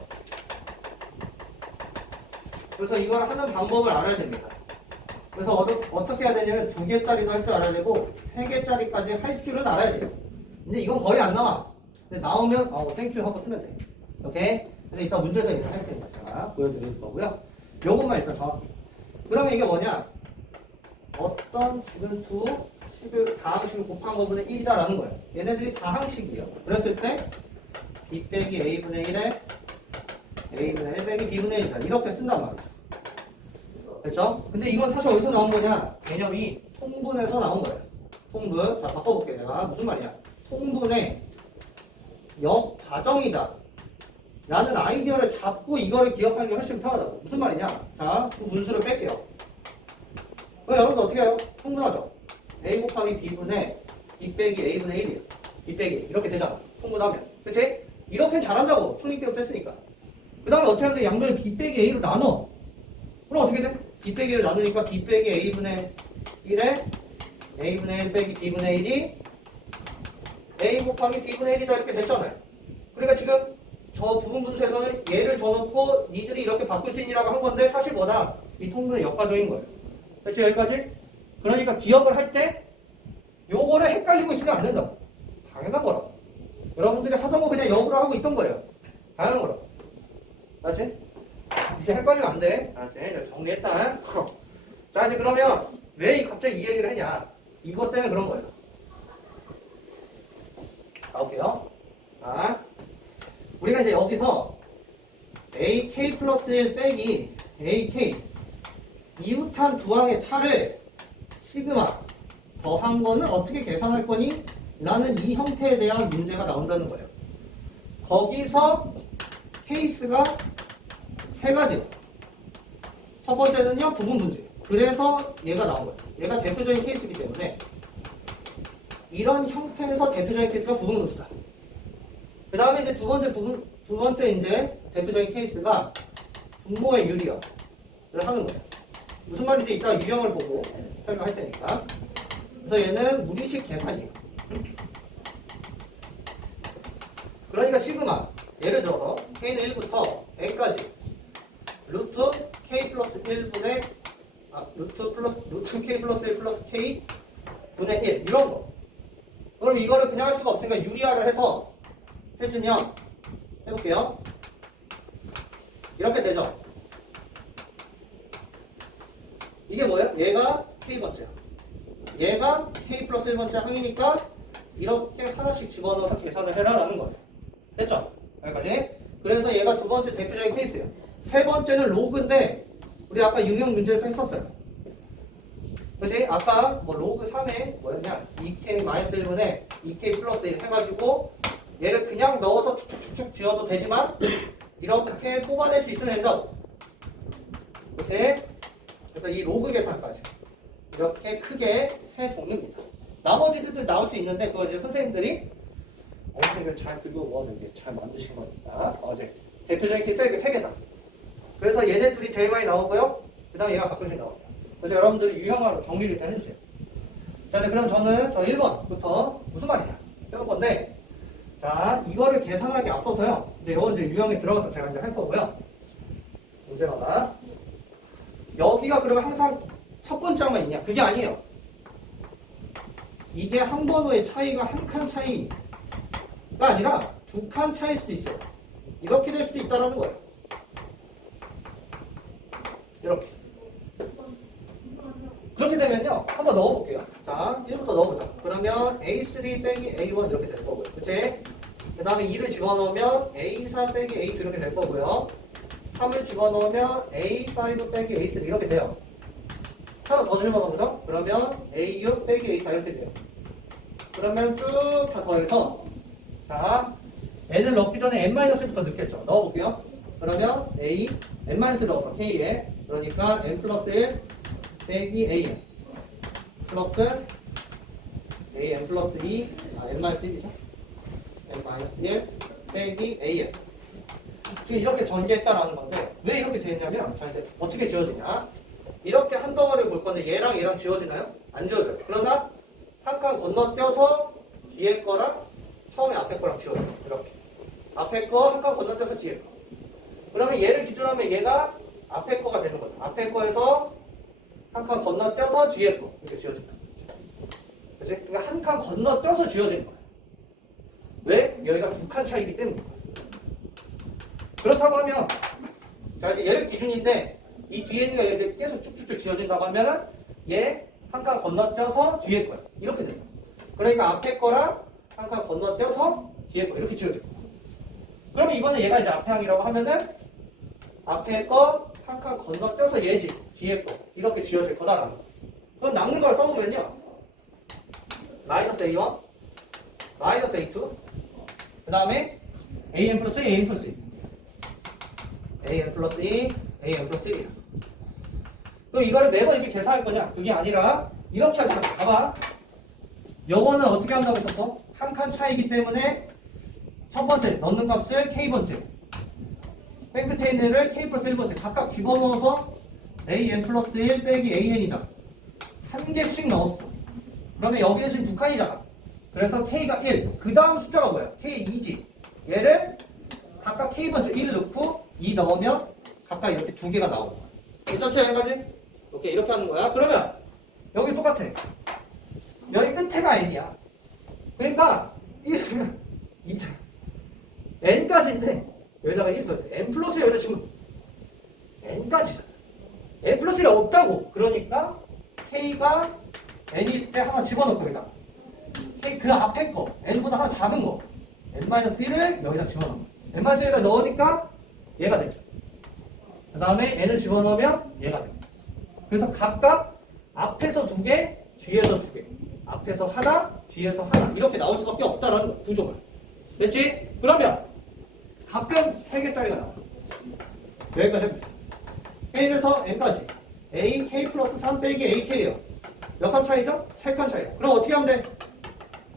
그래서 이걸 하는 방법을 알아야 됩니다. 그래서 어떻게 해야 되냐면 2개짜리도 할 줄 알아야 되고 3개짜리까지 할 줄은 알아야 돼요. 근데 이건 거의 안 나와. 근데 나오면 땡큐 하고 쓰면 돼. 오케이? 그래서 일단 문제에서 이제 할 테니까 제가 보여드릴 거고요. 요것만 일단 정확히. 그러면 이게 뭐냐? 어떤 지분수 식을 다항식을 곱한 거분의 1이다라는 거예요. 얘네들이 다항식이에요. 그랬을 때 b 빼기 a분의 1에 a분의 1 빼기 b분의 1이다. 이렇게 쓴단 말이죠. 그렇죠? 근데 이건 사실 어디서 나온 거냐? 개념이 통분에서 나온 거예요. 통분. 자, 바꿔볼게요. 내가 무슨 말이냐? 통분의 역과정이다 라는 아이디어를 잡고 이거를 기억하는 게 훨씬 편하다고. 무슨 말이냐? 자, 그 분수를 뺄게요. 그럼 여러분들 어떻게 해요? 통분하죠? a 곱하기 b분의 b 빼기 a분의 1이에요. b 빼기 이렇게 되잖아. 통분하면. 그치? 이렇게 잘한다고. 초딩 때부터 했으니까. 그 다음에 어떻게 하면 양변을 b 빼기 a로 나눠. 그럼 어떻게 돼? b 빼기를 나누니까 b 빼기 a분의 1에 a분의 1 빼기 b분의 1이 a 곱하기 b분의 1이다 이렇게 됐잖아요. 그러니까 지금 저 부분 분수에서는 얘를 줘놓고 니들이 이렇게 바꿀 수 있니라고 한 건데 사실 뭐다? 이 통분의 역과정인 거예요. 그렇지? 여기까지? 그러니까 기억을 할 때 요거를 헷갈리고 있으면 안 된다고. 당연한 거라고. 여러분들이 하던 거 그냥 역으로 하고 있던 거예요. 당연한 거라고. 알았지? 이제 헷갈리면 안 돼. 알았지? 정리했다. 자, 이제 그러면 왜 갑자기 이 얘기를 했냐? 이것 때문에 그런 거예요. 나올게요. 자, 우리가 이제 여기서 AK 플러스 1 빼기 AK 이웃한 두 항의 차를 시그마 더한 거는 어떻게 계산할 거니? 라는 이 형태에 대한 문제가 나온다는 거예요. 거기서 케이스가 세 가지. 첫 번째는요, 부분 분수. 그래서 얘가 나온 거예요. 얘가 대표적인 케이스이기 때문에 이런 형태에서 대표적인 케이스가 부분 분수다. 그 다음에 이제 두 번째 이제 대표적인 케이스가 분모의 유리화를 하는 거예요. 무슨 말인지 이따 유형을 보고 설명할 테니까. 그래서 얘는 무리식 계산이에요. 그러니까 시그마 예를 들어서 k는 1부터 n까지 루트 k 플러스 1분의 루트 k 플러스 1 플러스 k 분의 1 이런 거. 그럼 이거를 그냥 할 수가 없으니까 유리화를 해서 해주면 해볼게요. 이렇게 되죠. 이게 뭐예요? 얘가 k번째야. 얘가 k 플러스 1번째 항이니까 이렇게 하나씩 집어넣어서 계산을 해라라는 거예요. 됐죠? 여기까지. 그래서 얘가 두 번째 대표적인 케이스예요. 세 번째는 로그인데 우리 아까 유형 문제에서 했었어요. 그치? 아까 뭐 로그 3에 뭐였냐? 2k-1분의 2k 플러스 1 해가지고 얘를 그냥 넣어서 축축축축 지어도 되지만 이렇게 뽑아낼 수 있으면 된다고. 그치? 그래서 이 로그 계산까지 이렇게 크게 세 종류입니다. 나머지들도 나올 수 있는데 그걸 이제 선생님들이 선생님을 잘 들고 모아서 이렇게 잘 만드신 거니까 어제 대표적인 케이스가 이렇게 세 개다. 그래서 얘네 둘이 제일 많이 나오고요. 그 다음에 얘가 가끔씩 나옵니다. 그래서 여러분들이 유형화로 정리를 일단 해주세요. 자, 네, 그럼 저는 1번부터 무슨 말이냐 해볼 건데, 자, 이거를 계산하기 앞서서요. 이제 이건 이제 유형에 들어가서 제가 이제 할 거고요. 문제마다 여기가 그러면 항상 첫 번째만 있냐? 그게 아니에요. 이게 한 번호의 차이가 한 칸 차이가 아니라 두 칸 차이일 수도 있어요. 이렇게 될 수도 있다는 거예요. 이렇게. 그렇게 되면요. 한번 넣어볼게요. 자, 1부터 넣어보자. 그러면 A3 빼기 A1 이렇게 될 거고요. 그치? 그 다음에 2를 집어넣으면 A4 빼기 A2 이렇게 될 거고요. 3을 집어넣으면 A5 빼기 A3 이렇게 돼요. 하나 더 집어넣어보죠. 그러면 A6 빼기 A4 이렇게 돼요. 그러면 쭉 다 더해서 자 n을 넣기 전에 n-1부터 넣겠죠. 넣어볼게요. 그러면 a n-1을 넣어서 k에 그러니까 n 플러스 1 빼기 an 플러스 an 플러스 2 n-1이죠. n-1 빼기 an 지금 이렇게 전개했다라는 건데 왜 이렇게 되었냐면 자 이제 어떻게 지워지냐 이렇게 한 덩어리를 볼 건데 얘랑 지워지나요? 안 지워져요. 그러나 한 칸 건너뛰어서 뒤에 거랑 처음에 앞에 거랑 지워져요. 이렇게 앞에 거 한 칸 건너뛰어서 뒤에 거 그러면 얘를 기준으로 하면 얘가 앞에 거가 되는 거죠. 앞에 거에서 한 칸 건너뛰어서 뒤에 거 이렇게 지워진다. 그치? 그러니까 한 칸 건너뛰어서 지워지는 거예요. 왜? 여기가 두 칸 차이기 때문에. 그렇다고 하면 자 이제 얘를 기준인데 이 뒤에 있는 게 이제 계속 쭉쭉쭉 지워진다고 하면 얘 한 칸 건너뛰어서 뒤에 거야. 이렇게 돼요. 그러니까 앞에 거랑 한 칸 건너뛰어서 뒤에 거 이렇게 지워져요. 그러면 이번에 얘가 이제 앞에항이라고 하면은 앞에 거 한 칸 건너뛰어서 얘지 뒤에 거 이렇게 지워질 거다라는 거. 그럼 남는 걸 써보면요. 마이너스 A1 마이너스 A2 그 다음에 AN 플러스 2 AN 플러스 2 AN 플러스 2 AN 플러스 1 그럼 이거를 매번 이렇게 계산할 거냐? 그게 아니라 이렇게 하지 마. 봐봐. 요거는 어떻게 한다고 했었어? 한 칸 차이기 때문에 첫 번째 넣는 값을 K번째 백 끝에 있는 애를 K 플러스 1번째 각각 집어넣어서 AN 플러스 1 빼기 AN이다. 한 개씩 넣었어. 그러면 여기에 지금 두 칸이잖아. 그래서 K가 1. 그 다음 숫자가 뭐야? K 2지. 얘를 각각 K번째 1을 넣고 2 넣으면 각각 이렇게 두 개가 나오는 거야. 괜찮지? 여기까지? 오케이, 이렇게 하는 거야. 그러면 여기 똑같아. 여기 끝에가 n이야. 그러니까 1이면 2죠. n까지인데 여기다가 1 더해서 n 플러스 여기다 지금 n까지잖아. n 플러스 1이 없다고. 그러니까 k가 n일 때 하나 집어넣고 여기다. k 그 앞에 거 n보다 하나 작은 거 n-1을 여기다 집어넣어. n-1에다 넣으니까 얘가 되죠. 그 다음에 n을 집어넣으면 얘가 돼요. 그래서 각각 앞에서 두 개, 뒤에서 두 개. 앞에서 하나, 뒤에서 하나. 이렇게 나올 수밖에 없다라는 거, 구조가. 됐지? 그러면 가끔 세 개짜리가 나와. 여기까지 해보자. K에서 N까지. A, K 플러스 3 빼기 AK예요. 몇 칸 차이죠? 세 칸 차이야. 그럼 어떻게 하면 돼?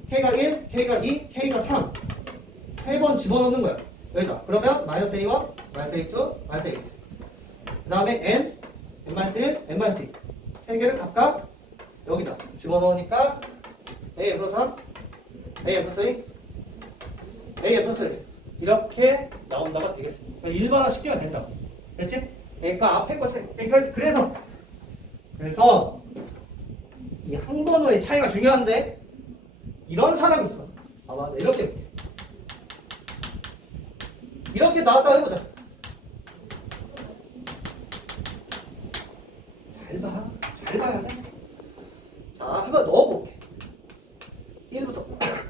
K가 1, K가 2, K가 3. 세 번 집어넣는 거야. 여기다. 그러면 마이너스 A1, 마이너스 A2, 마이너스 A3. 그 다음에 N, N-1, N-2 세 개를 각각 여기다 집어넣으니까 A 플러스 3, A 플러스 2, A 플러스 1 이렇게 나온다가 되겠습니다. 일반화 시키면 된다. 됐지? 그러니까 앞에 거 그러니까 그래서 이 한 번호의 차이가 중요한데 이런 사람이 있어. 봐봐, 이렇게 나왔다 해보자. 잘 봐야 돼. 자, 한번 넣어볼게. 1부터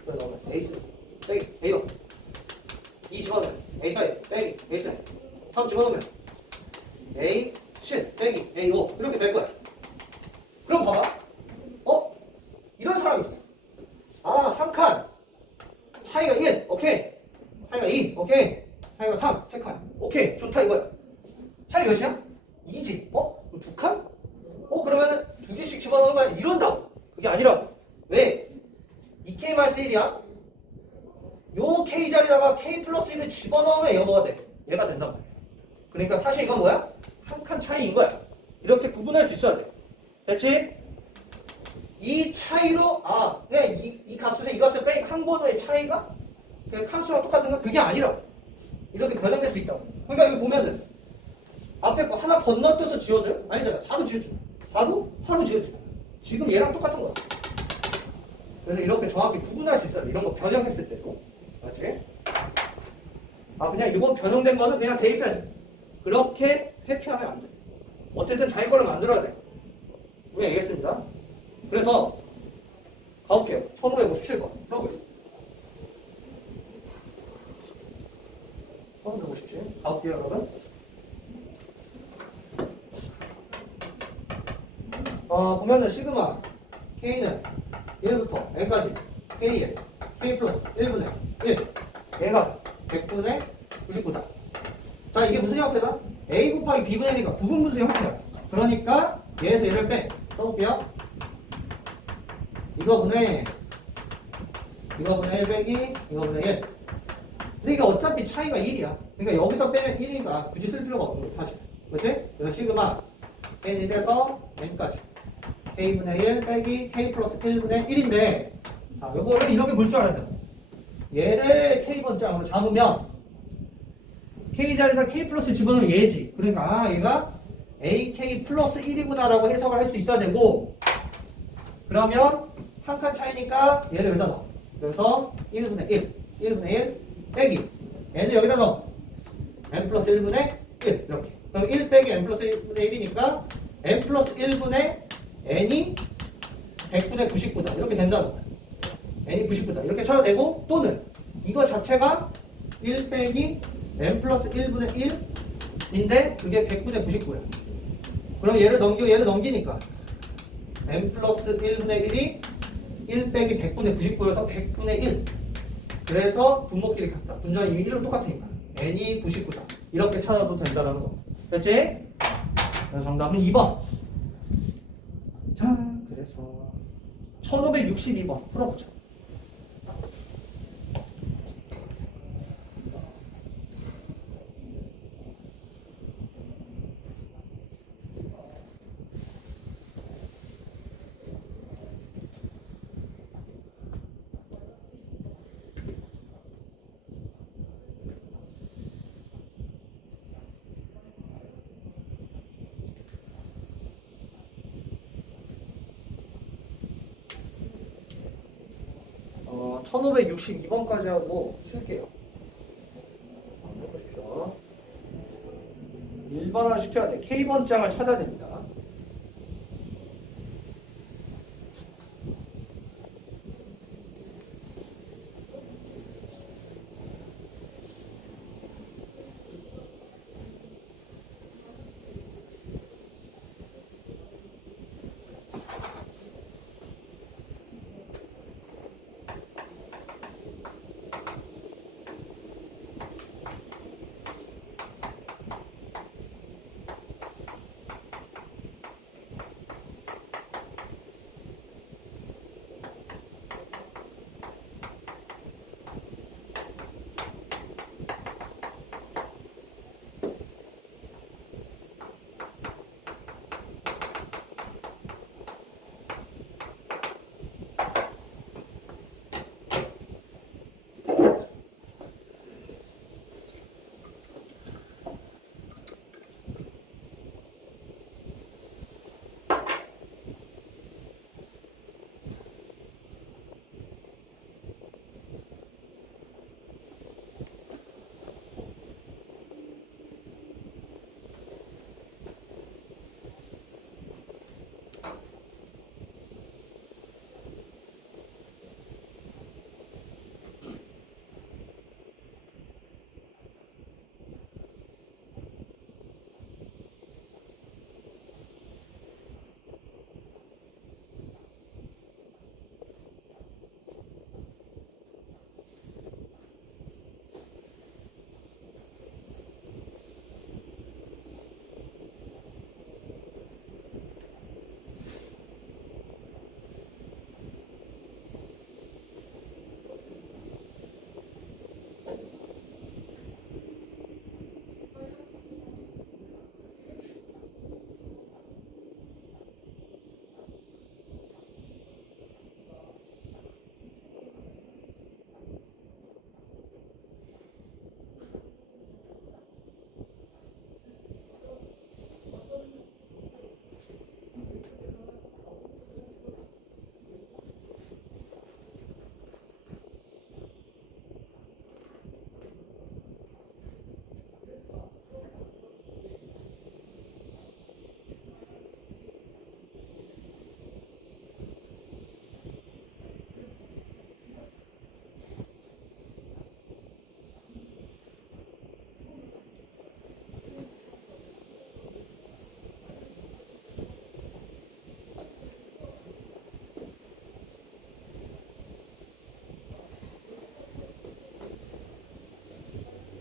넣으면 A3 빼기 A1 2 집어넣으면 A5 빼기 A3 3 집어넣으면 A7 빼기 A5 이렇게 될 거야. 그럼 봐봐. 이런 사람이 있어. 한 칸 차이가 1 오케이. 차이가 2 오케이. 차이가 3 3칸 오케이. 좋다 이거야. 차이 몇이야? 2지. 두 칸? 그러면 두 개씩 집어넣으면 이런다고. 그게 아니라 왜? 이 K 마이너스 1이야? 요 K 자리다가 K 플러스 1을 집어넣으면 얘가 뭐가 돼? 얘가 된단 말이야. 그러니까 사실 이건 뭐야? 한 칸 차이인 거야. 이렇게 구분할 수 있어야 돼. 됐지? 이 차이로 그냥 이 값에서 이 값을 빼니 한 번호의 차이가 그냥 칸수랑 똑같은 건 그게 아니라고. 이렇게 변형될 수 있다고. 그러니까 여기 보면은 앞에 거 하나 건너뛰어서 지워져요? 아니잖아. 바로 지워져. 바로 지워져. 지금 얘랑 똑같은 거야. 그래서 이렇게 정확히 구분할 수 있어요. 이런 거 변형했을 때도. 맞지? 그냥 이번 변형된 거는 그냥 대입해야지. 그렇게 회피하면 안 돼. 어쨌든 자기 걸로 만들어야 돼. 우리 알겠습니다. 그래서 가볼게요. 1557번. 풀어보겠습니다. 1557. 가볼게요, 여러분. 보면은 시그마 K는 1부터 N까지 K에 K 플러스 1분의 1 얘가 100분의 99다. 자 이게 무슨 형태다? A 곱하기 B분의 1이니까 부분분수 형태야. 그러니까 얘에서 얘를 빼. 써볼게요. 이거분의 1 빼기 이거분의 1. 근데 이게 어차피 차이가 1이야. 그러니까 여기서 빼면 1이니까 굳이 쓸 필요가 없는 거야. 사실. 그렇지? 그래서 시그마 N1에서 N까지 K분의 1 빼기 K 플러스 1분의 1인데 자, 요거를 이렇게 볼 줄 알아야 돼. 얘를 K번장으로 잡으면 K 자리에다 K 플러스 집어넣으면 얘지. 그러니까 얘가 AK 플러스 1이구나 라고 해석을 할 수 있어야 되고 그러면 한 칸 차이니까 얘를 여기다 넣어. 그래서 1분의 1 빼기 N을 여기다 넣어. N 플러스 1분의 1 이렇게. 그럼 1 빼기 N 플러스 1분의 1이니까 N 플러스 1분의 N이 100분의 99다. 이렇게 된다는 거야. N이 99다. 이렇게 쳐도 되고 또는 이거 자체가 1 빼기 N 플러스 1분의 1인데 그게 100분의 99야. 그럼 얘를 넘기니까 N 플러스 1분의 1이 1 빼기 100분의 99여서 100분의 1. 그래서 분모끼리 같다. 분자는 이미 1은 똑같으니까. N이 99다. 이렇게 찾아도 된다는 거. 됐지? 그래서 정답은 2번. 자, 그래서 1562번 풀어보자. 어, 1562번까지 하고 쉴게요. 해보십시오. 1번을 시켜야 돼. K번장을 찾아야 됩니다.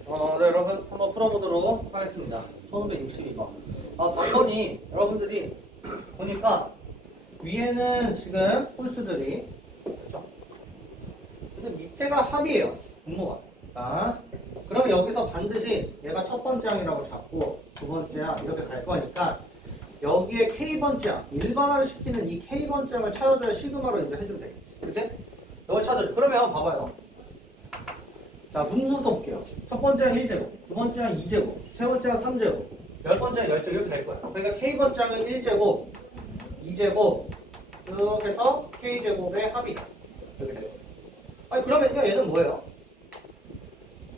네, 여러분 한번 풀어보도록 하겠습니다. 1562번. 봤더니 여러분들이 보니까 위에는 지금 홀수들이 그렇죠? 근데 밑에가 합이에요. 분모가. 자, 그럼 여기서 반드시 얘가 첫 번째 항이라고 잡고 두 번째 항 이렇게 갈 거니까 여기에 K번째 항, 일반화를 시키는 이 K번째 항을 찾아줘야 시그마로 이제 해주면 되겠지. 그치? 이걸 찾아줘. 그러면 봐봐요. 자, 분모부터 볼게요. 첫 번째 항 1제곱, 두 번째 항 2제곱, 세 번째 항 3제곱, 열 번째 항 10제곱 이렇게 갈 거야. 그러니까 K번째 항은 1제곱, 2제곱 쭉 해서 K제곱의 합이다. 이렇게 되겠죠. 아니 그러면요 얘는 뭐예요?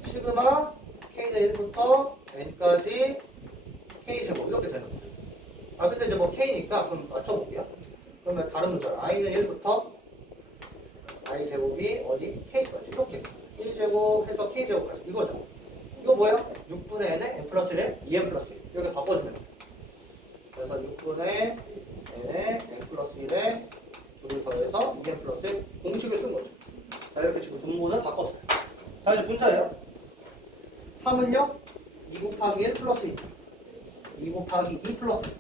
시그마 K는 1부터 N까지 K제곱 이렇게 되는 거죠. 근데 이제 뭐 K니까 그럼 맞춰볼게요. 그러면 다른 문자로 I는 1부터 I제곱이 어디? K까지 이렇게 1제곱 해서 K제곱까지 이거죠. 이거 뭐예요? 6분의 N에 N 플러스 1에 2N 플러스 1 이렇게 바꿔주면 돼요. 그래서 6분의 N에 N 플러스 1에 2를 더해서 2N 플러스 1 공식을 쓴 거죠. 자, 이렇게 지금 분모는 바꿨어요. 자, 이제 분자예요. 3은요? 2 곱하기 1 플러스 2. 2 곱하기 2 플러스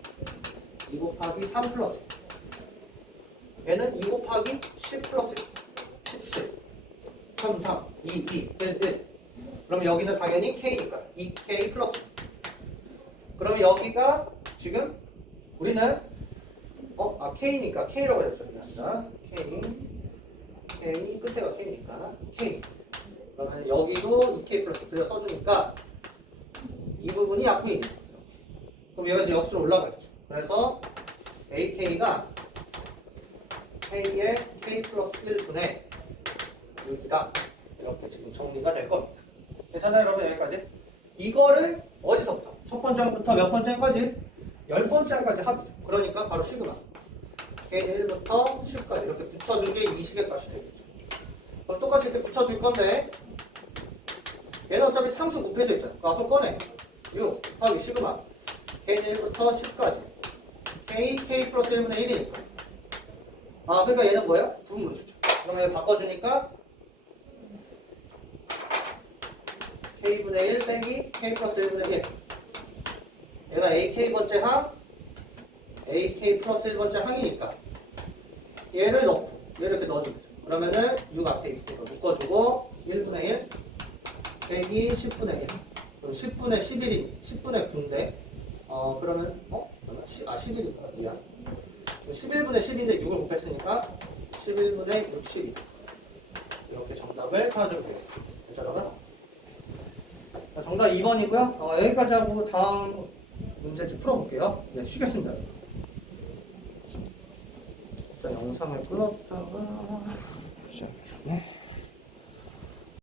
2. 2 곱하기 3 플러스 1. 얘는 2 곱하기 10 플러스 1. 17. 3, 3, 2, 2, 1, 1. 그럼 여기는 당연히 K니까 2K 플러스 1. 그러면 여기가 지금 우리는 K니까 K라고 했죠. 자, K 끝에가 K니까 K. 그러면 여기도 2K 플러스 그냥 써주니까 이 부분이 약분이네. 그럼 얘가 이제 역수로 올라가겠죠. 그래서 AK가 K의 K 플러스 1분의 6이다. 이렇게 지금 정리가 될 겁니다. 괜찮아요, 여러분? 여기까지. 이거를 어디서부터? 첫 번째 항부터 몇 번째 항까지? 10번째 항까지 합이죠. 그러니까 바로 시그마. K는 1부터 10까지 이렇게 붙여준 게 이 식의 값이 되겠죠. 그럼 똑같이 이렇게 붙여줄 건데 얘는 어차피 상수 곱해져 있잖아. 그 앞을 꺼내. 6 곱하기 시그마 K는 1부터 10까지 K 플러스 1분의 1이니까 그러니까 얘는 뭐예요? 부분분수죠. 그러면 얘를 바꿔주니까 K분의 1 빼기 K 플러스 1분의 1 얘가 AK번째 항 AK 플러스 1번째 항이니까 얘를 넣고 얘를 이렇게 넣어주겠죠. 그러면은 6 앞에 있으니까 묶어주고 1분의 1 빼기 10분의 1 그럼 10분의 11이 10분의 9인데 그러면 11이구나 미안 11분의 10인데 6을 곱했으니까 11분의 60이 이렇게 정답을 찾아주면 되겠습니다. 그렇죠 여러분? 자, 정답 2번이고요. 여기까지 하고 다음 문제 좀 풀어볼게요. 네, 쉬겠습니다. 일단 영상을 끊었다가 시작해요.